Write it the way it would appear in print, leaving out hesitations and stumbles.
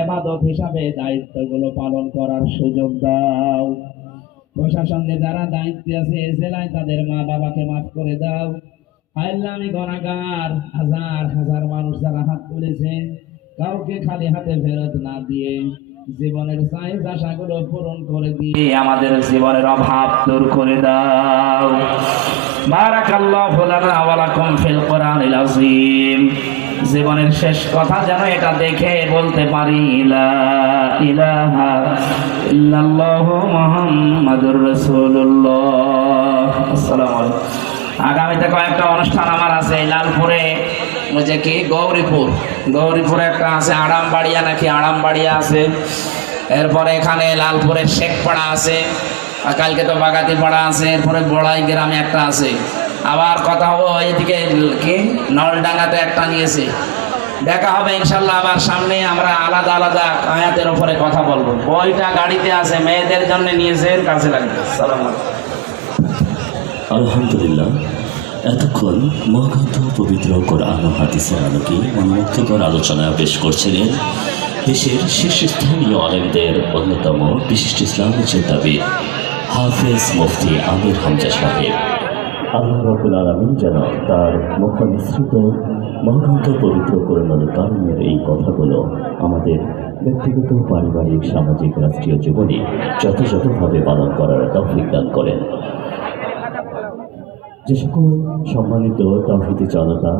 ইবাদত হিসাবে দায়িত্বগুলো পালন করার সুযোগ দাও। প্রশাসনে যারা দায়িত্বে আছে জেলায় তাদের মা বাবাকে মাফ করে দাও। আল্লাহ, আমি গুনাহগার, হাজার হাজার মানুষ যারা হাত তুলেছে, কাউকে খালি হাতে ফেরত না দিয়ে জীবনের চাহিদ আশাগুলো পূরণ করে দিয়ে আমাদের জীবনের অভাব দূর করে দাও। বারাকাল্লাহু লানা ওয়া লাকুম ফিল কোরআনিল আযীম। জীবনের শেষ কথা যেন এটা দেখে বলতে পারি, লা ইলাহা ইল্লাল্লাহু মুহাম্মাদুর রাসূলুল্লাহ। আসসালামু আলাইকুম। আগামীতে কয়েকটা অনুষ্ঠান আমার আছে লালপুরে, যে কি গৌরীপুরে একটা আছে, আড়ামবাড়িয়া নাকি আড়ামবাড়িয়া আছে, এরপরে এখানে লালপুরে শেখপাড়া আছে, কালকে তো বাগাতিপাড়া আছে, এরপরে বড়াই গ্রামে একটা আছে, আবার কথা হবো এইদিকে কি নলডাঙ্গাতে একটা নিয়েছে। দেখা হবে ইনশাল্লাহ আবার সামনে। আমরা আলাদা আলাদা আয়াতের উপরে কথা বলবো। বইটা গাড়িতে আছে, মেয়েদের জন্য নিয়েছে, কাছে লাগবে। সালাম আলাইকুম। আলহামদুলিল্লাহ, এতক্ষণ মহাগ্রন্থ পবিত্র কোরআন ও হাদিসের আলোকে মনোমুগ্ধকর আলোচনা পেশ করছিলেন দেশের শীর্ষস্থানীয় আলেমদের অন্যতম বিশিষ্ট ইসলামী চিন্তাবিদ হাফেজ মুফতি আমির হামজা সাহেব। আল্লাহ রাব্বুল আলামিন যেন তার মুখ নিঃসৃত মহাগ্রন্থ পবিত্র কোরআনুল কারীমের এই কথাগুলো আমাদের ব্যক্তিগত, পারিবারিক, সামাজিক, রাষ্ট্রীয় জীবনে যথাযথভাবে পালন করার তৌফিক দান করেন। যে সকল সম্মানিত তাওহীদি জনতা